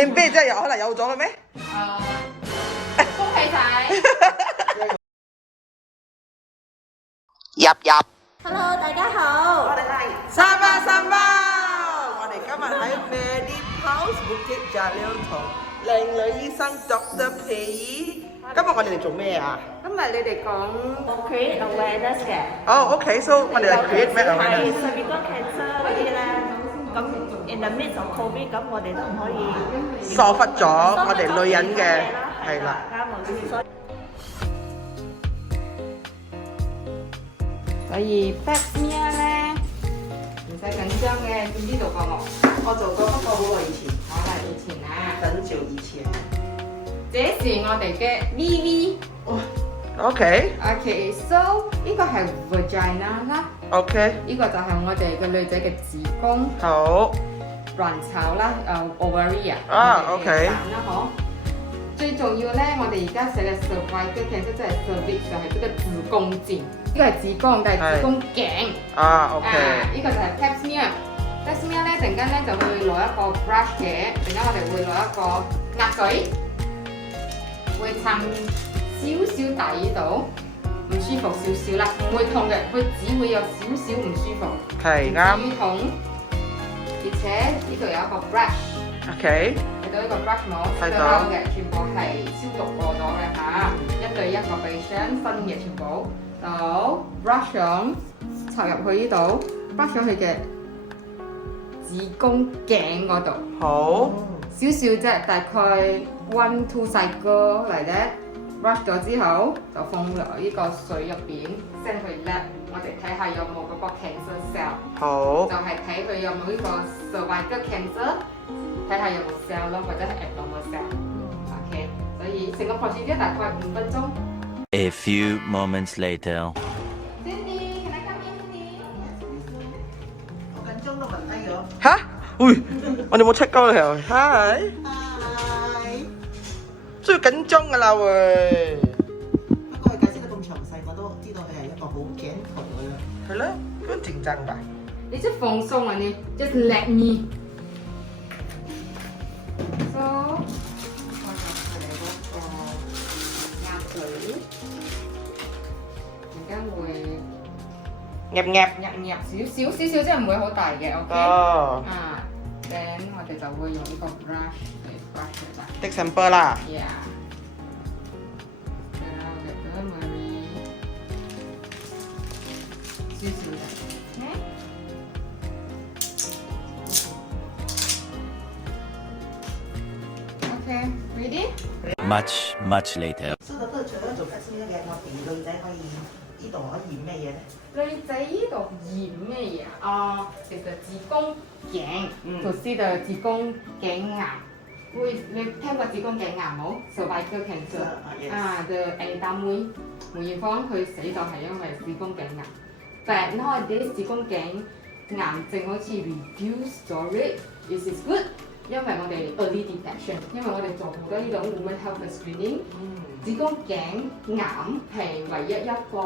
你唔俾真係有可能有咗嘅咩？恭喜晒！入。 Hello，大家好。我哋係三包，我哋今日喺 Medipulse Bukit Jalil 同靚女醫生 Dr. Pei。今日我哋嚟做咩啊？今日你哋講 create awareness 嘅，哦，OK，so 我哋嚟 create 咩係 awareness？ cervical cancer 嗰啲咧，咁 in the midst of covid，咁我哋都唔可以疏忽咗我哋女人嘅，係啦。啱冇錯。所以 Pap smear 咧唔使緊張嘅，見呢度個我做過，不過好耐以前，好耐以前啊。很久以前。這是我哋嘅 VV。 OK， OK，so 呢個係 vagina 啦， OK，呢個就係我哋嘅女仔嘅子宮、好。卵巢啦，ovary 啊，OK 啦嗬。最重要咧，我哋而家寫嘅 cervical cancer 即係 cervix 就係呢個子宮頸，呢個係子宮，但係子宮頸。啊，OK。呢個就係 Pap smear。Pap smear 咧，陣間咧就會攞一個 brush 嘅，陣間我哋會攞一個壓水，會撐少少底度，唔舒服少少啦，唔會痛嘅，佢只會有少少唔舒服，係啱。唔痛，而且呢度有一個 brush。 OK，睇到呢個 brush 冇？睇到嘅，全部係消毒過咗嘅嚇，一對一個 patient 新嘅全部，就 brush 上插入去呢度，brush 上去嘅子宮頸嗰度，好。少少啫，大概 1-2 cycle 嚟啫。brush 咗之後就放落呢個水入邊，send 去 lab，我哋睇下有冇嗰個 cancer cell，好。就係睇佢有冇呢個 cervical cancer。睇下有冇 cell 咯，或者係 abnormal cell。OK， 所以成個 procedure 大概5分鐘。A few moments later. Cindy，can I come in, Cindy？我緊張到暈低咗。吓？喂，我哋冇出鳩啦，係。係。需要緊張㗎啦喂。不過佢解釋得咁詳細，我都知道佢係一個好頸痛嘅啦。係咯，咁緊張吧。你即係放鬆啊你，just let me。So，我就係嗰個壓水，而家會少少，即係唔會好大嘅 ，OK？ 哦。啊，then 我哋就會用呢個 brush 嚟 brush 佢啦。的 sample 啦。Yeah。然後嘅 Marie 少少嘅。Okay, ready? Much, much later. 所以我都除咗做 Pap smear 嘅，我哋女仔可以呢度可以驗咩嘢咧？女仔呢度驗咩嘢啊？其實子宮頸就知道子宮頸癌。你聽過子宮頸癌冇 ？cervical cancer 啊嘅梅艷芳佢死就係因為子宮頸癌。但係 nowadays 子宮頸癌症好似 reduce 咗 rate，this is good。因為我哋 early detection， 因為我哋做好多呢種 women health screening， 子宮頸癌係唯一一個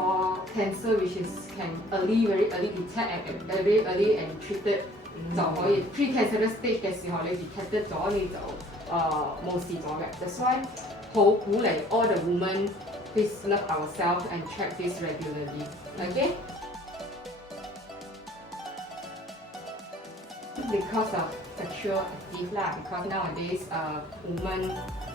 cancer which is can very early detect and very early and treated， 就可以 pre-cancerous stage 嘅時候你 detect 咗你就冇事咗嘅。That's why 好鼓勵 all the women please love ourselves and check this regularly。Okay？ Because of sexual active 啦 ，because nowadays women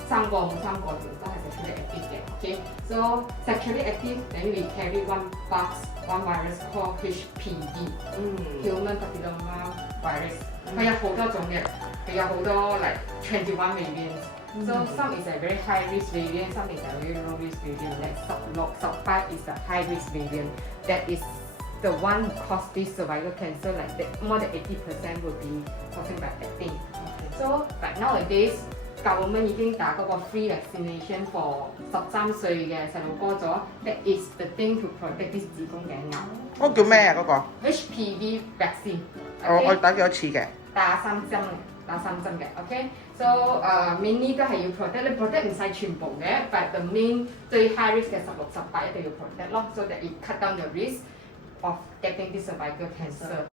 生過冇生過都係 sexually active 嘅 ，OK？So sexually active then we carry one virus called HPV，human papilloma virus。佢有好多種嘅，佢有好多like 21 variants。So some is a very high risk variant, some is a very low risk variant. Like sub 5 is a high risk variant. That is the one who cause this cervical cancer, like that, more than 80% will be causing by that thing. So, but nowadays, government 已經打嗰個 free vaccination for 13歲嘅細路哥咗 ，that is the thing to protect this 子宮頸癌。嗰個叫咩啊？嗰個？ HPV vaccine。我打幾多次嘅？打3針嘅，OK。So mainly 都係要 protect， 你 protect 唔晒全部嘅 ，but the main 最 high risk 嘅16、18一定要 protect 咯，so that it cut down the risk of getting this cervical cancer。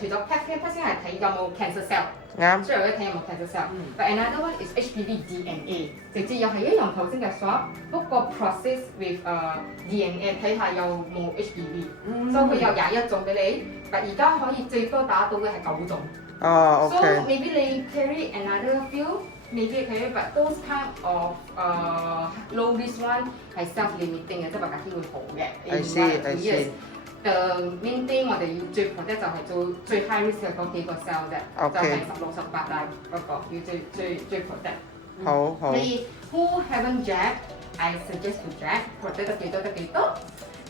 除咗 PET scan 係睇有冇 cancer cell。啱。即係睇有冇 cancer cell。But another one is HPV DNA， 直接又係一樣頭先嘅 swab， 不過 process with DNA 睇下有冇 HPV。所以佢有21種俾你，但而家可以最多打到嘅係9種。哦 So ，OK。 maybe 你 carry another few。Maybe carry but those kind of low risk one 係 self limiting 嘅，即係話隔天會好嘅。I see。main thing 我哋要最 protect 就係做最 high risk 嘅嗰幾個 cell 啫，就係16、18啊嗰個要最 protect。好好。所以 who haven't jab，I suggest to jab，protect 得幾多得幾多。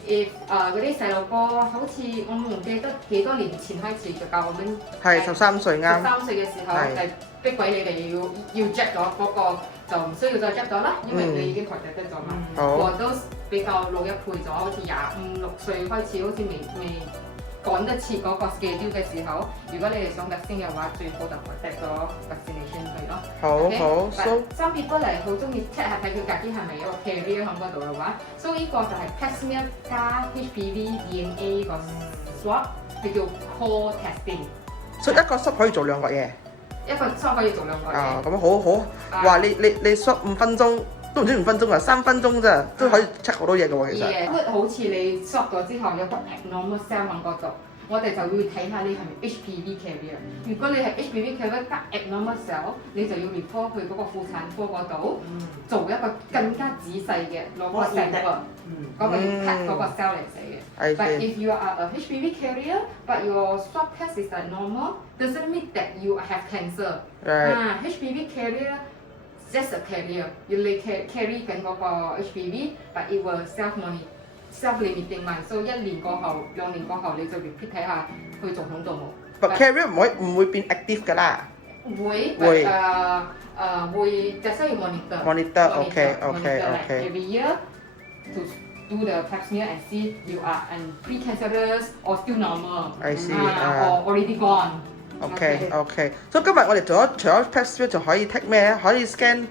If 嗰啲細路哥好似我唔記得幾多年前開始就教我們係13歲啱。13歲嘅時候係逼鬼你哋要 jab 咗嗰個就唔需要再 jab 咗啦，因為你已經 protect 得咗嘛。我都比較老一輩咗，好似25、6歲開始，好似未趕得切嗰個 schedule 嘅時候，如果你哋想特先嘅話，最好就 protect 咗 vaccination 去咯。好。So some people 嚟好中意 check 下睇佢隔啲係咪有個 carrier 喺嗰度嘅話，所以呢個就係 pap smear 加 HPV DNA 個 swab， 佢叫 core testing。所以一個 swab 可以做2個嘢。一個 swab 可以做2個嘢。咁好。話你 swab 5分鐘。都唔知5分鐘啊，3分鐘咋，都可以 check 好多嘢嘅喎，其實。好似你 swab 咗之後有個 abnormal cell 喺嗰度，我哋就要睇下你係咪 HPV carrier。如果你係 HPV carrier 加 abnormal cell， 你就要 refer 去嗰個婦產科嗰度做一個更加仔細嘅攞個 sample， 嗰個要 cut 嗰個 cell 嚟死嘅。But if you are a HPV carrier but your swab test is normal, doesn't mean that you have cancer. HPV carrier。Just a carrier， 要你 carry 緊嗰個 HPV，but it will self-limiting 嘛，所以1年過後、2年過後你就 repeat 睇下佢仲響度冇。But carrier 唔會變 active 㗎啦。會，會就需要 monitor。monitor，OK。 Every year to do the pap smear and see you are pre-cancerous or still normal。I see。or already gone。OK， 所以今日我哋除咗 pap smear 仲可以 take 咩咧？可以 scan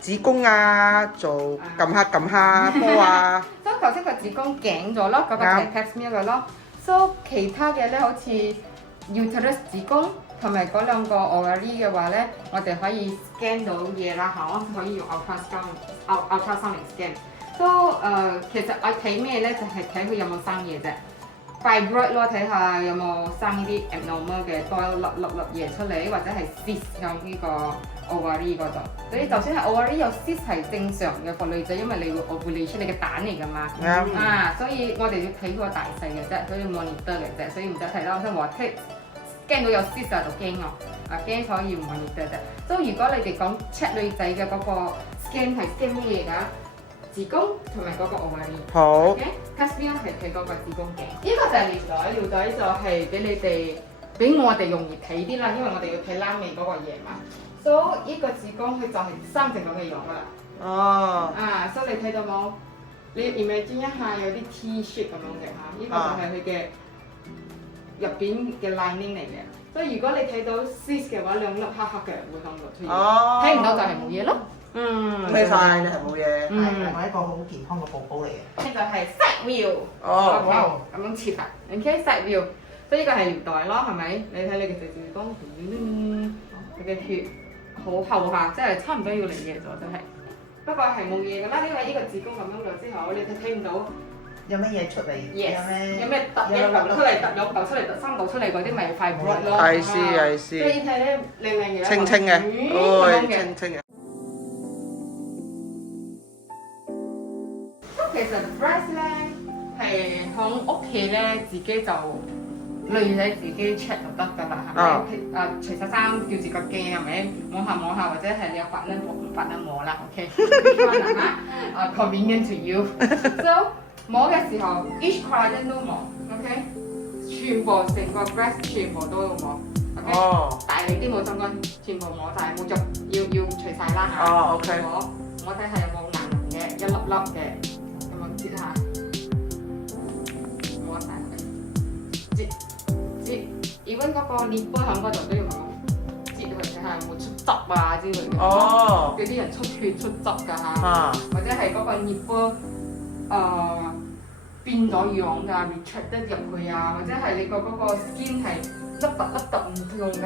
子宮啊，做撳下波啊。所以頭先個子宮頸咗咯，嗰個係 pap smear 嘅咯。所以其他嘅咧，好似 uterus 子宮同埋嗰2個 ovary 嘅話咧，我哋可以 scan 到嘢啦嚇，可以用 ultrasonic scan。都其實我睇咩咧，就係睇佢有冇生嘢啫。fibroid 咯，睇下有冇生呢啲 abnormal 嘅多粒嘢出嚟，或者係 cyst 喺呢個 ovary 嗰度。所以就算係 ovary 有 cyst 係正常嘅個女仔，因為你會 ovulate 出你嘅蛋嚟㗎嘛。所以我哋要睇個大細嘅啫，所以 monitor 嘅啫，所以唔使睇啦。即係話驚到有 cyst 就驚咯，驚所以唔 monitor 啫。所以如果你哋講 check 女仔嘅嗰個 scan 係 scan 咩嘢㗎？子宮同埋嗰個 ovary。好。pap smear 係睇嗰個子宮頸，呢個就係尿袋就係俾你哋，俾我哋容易睇啲啦，因為我哋要睇拉尾嗰個嘢嘛。所以呢個子宮佢就係生成咁嘅樣啦。所以你睇到冇？你 imagine 一下有啲 T shape 咁樣嘅嚇，呢個就係佢嘅入邊嘅 lining 嚟嘅。所以如果你睇到 cyst 嘅話，2粒黑黑嘅會喺度出現，睇唔到就係冇嘢咯。咩晒？你係冇嘢，係一個好健康嘅寶寶嚟嘅。呢個係 side view。咁樣切法。OK side view， 所以呢個係尿袋咯，係咪？你睇你嘅子宮，佢嘅血好厚下，即係差唔多要嚟嘅咗，真係。不過係冇嘢㗎啦，因為呢個子宮咁樣咗之後，你睇唔到有乜嘢出嚟？有咩突一嚿出嚟，突2嚿出嚟，突3嚿出嚟嗰啲咪 fibroid 咯。I see。所以睇咧靚嘅。清嘅，清嘅。其實 breast 咧係響屋企咧自己就女仔自己 check 就得㗎啦，係咪？除晒衫吊住個鏡係咪？摸下或者係你有發撚摸啦 ，OK？ convenient to you。So 摸嘅時候 each quadrant 都摸 ，OK？ 全部成個 breast 全部都要摸 ，OK？ 大力啲冇相干，全部摸晒，冇着要除晒啦嚇。OK。摸睇下有冇硬嘅一粒粒嘅。接下，摸晒佢，接 ，even 嗰個裂波喺嗰度都要接佢睇下有冇出汁啊之類嘅。有啲人出血出汁㗎嚇，或者係嗰個裂波變咗樣㗎 ，retract 得入去啊，或者係你個嗰個 skin 係粒唔用㗎，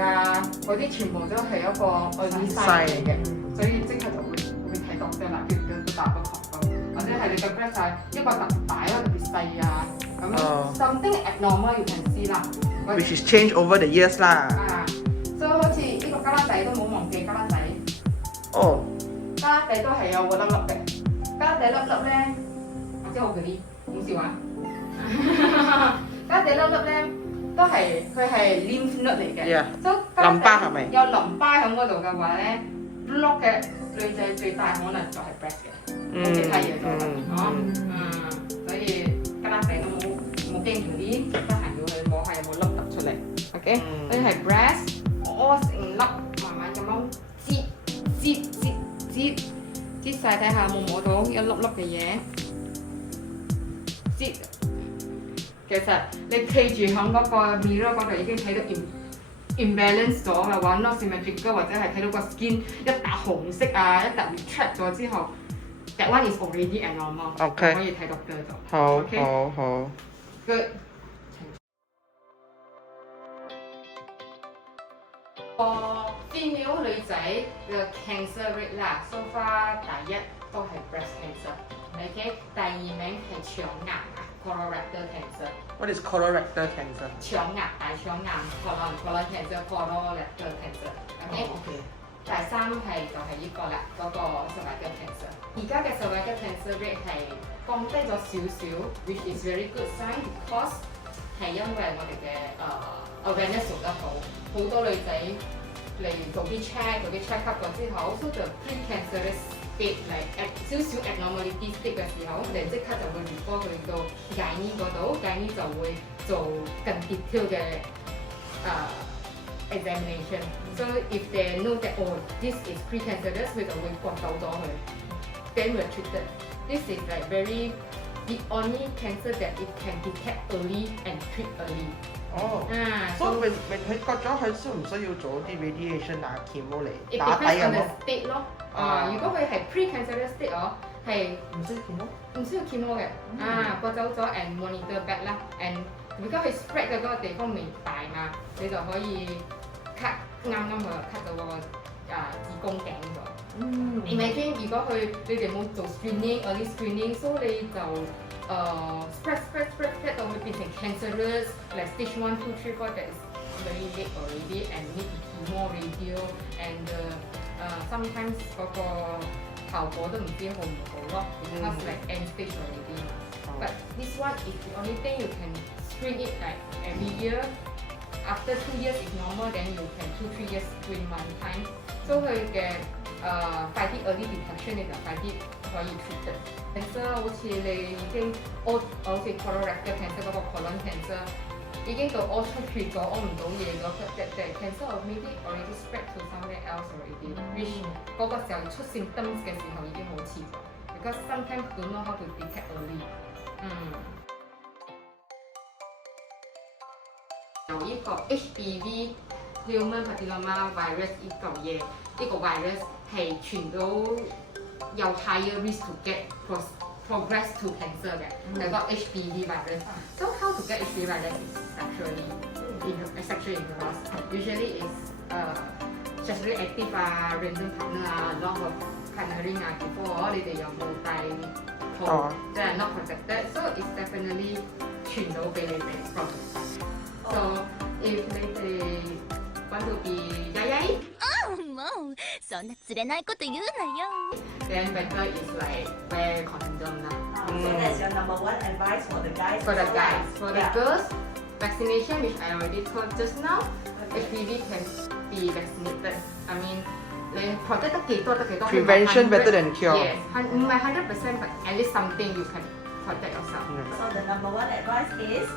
嗰啲全部都係一個 early sign 嚟嘅，所以即刻就會睇到啫啦，佢嘅大個頭咁，或者係你嘅 breast 係一個特別大，一個特別細啊，咁 something abnormal you can see 啦。Which is changed over the years 啦。啊，所以好似呢個加拉仔都冇忘記加拉仔。哦。加拉仔都係有個粒粒嘅，加拉仔粒粒咧，我真係好嗰啲，好笑啊！加拉仔粒粒咧。都係佢係 lymph node 嚟嘅，淋巴係咪？有淋巴喺嗰度嘅話咧 ，block 嘅女仔最大可能就係 breast 嘅，冇其他嘢做啦，所以加拉仔都冇驚佢啲，得閒要去摸下有冇粒突出嚟 ，OK， 所以係 breast， 屙成粒，慢慢咁樣擠晒睇下有冇摸到一粒粒嘅嘢，擠。其實你企住喺嗰個 mirror 嗰度已經睇到 imbalance 咗嘅話 not symmetrical 或者係睇到個 skin 一笪紅色啊，一笪 retract 咗之後 ，that one is already abnormal。OK。可以睇到嘅就。好。Good。female 女仔嘅 cancer rate 啦 ，so far 第一都係 breast cancer，OK， 第二名係腸癌啊。Colorectal cancer. What is colorectal cancer? 腸癌、大腸癌 colon cancer, colorectal cancer. OK。第三係就係呢個啦，嗰個 cervical cancer。而家嘅 cervical cancer rate 係降低咗少少 ，which is very good sign because 係因為我哋嘅awareness 做得好，好多女仔嚟做啲 check up 咗之後 ，so the pre-cancerous state 嚟少少 abnormality state 嘅時候，我哋即刻就會 refer 去到解醫嗰度，解醫就會做更 detail 嘅examination。So if they know that oh this is precancerous， 佢就會割走咗佢。Then we're treated. This is like very the only cancer that it can detect early and treat early。所以佢割咗，佢需唔需要做啲 radiation 啊、chemo 嚟 It 打底 depends 咁 on the 咯？ state 咯。如果佢係 pre-cancerous state 係唔需要 chemo， 唔需要 chemo 嘅。割走咗 and monitor back 啦 ，and 如果佢 spread 嘅嗰個地方未大嘛，你就可以 cut 啱去 cut 到嗰個子宮頸咗。Imagine 如果你哋冇做 early screening， 所以你就spread 到會變成 cancerous， like stage 1, 2, 3, 4 that is very late already and need chemo radio and sometimes 嗰個效果都唔知好唔好咯，because like end stage already。But this one is the only thing you can screen it like every year. After 2 years is normal, then you can 2-3 years screen one time. So 佢嘅快啲 early detection 你就快啲可以 treat 嘅。cancer 好似你已經好似 colorectal cancer 嗰個 colon cancer 已經到屙出血咗，屙唔到嘢咗，that cancer maybe already spread to somewhere else already. Which 嗰個時候出 symptoms 嘅時候已經好遲咗。Because sometimes don't know how to detect early。有呢個 HPV human papilloma virus 呢嚿嘢，呢個 virus 係傳到有 higher risk to get progress to cancer 嘅，係個 HPV virus。So how to get HPV virus is sexually intercourse. Usually is sexually active random partner lot of partnering before 你哋有冇戴套，即係 not protected. So it's definitely 傳到俾你哋 So if 你哋want to be 曳曳，もうそんな釣れないこと言うなよ。then better is like wear condom 啦。So that's your number one advice for the guys. For the guys, for the girls, vaccination which I already told just now, HPV can be vaccinated. I mean, 你 protect 得幾多得幾多。Prevention better than cure. Yes， 唔係100%， but at least something you can protect yourself. So the number one advice is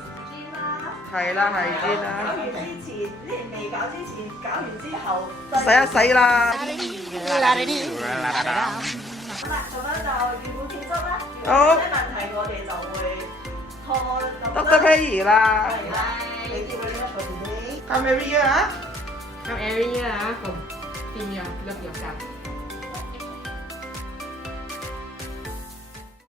係啦，係先啦。搞完之前，未搞之前，搞完之後，洗一洗啦。好啦，咁樣就預估結束啦。好。有咩問題我哋就會 call Dr. Pei 啦。係啦，你叫佢呢一個自己。Come every year 啊。Come every year for female, love yourself.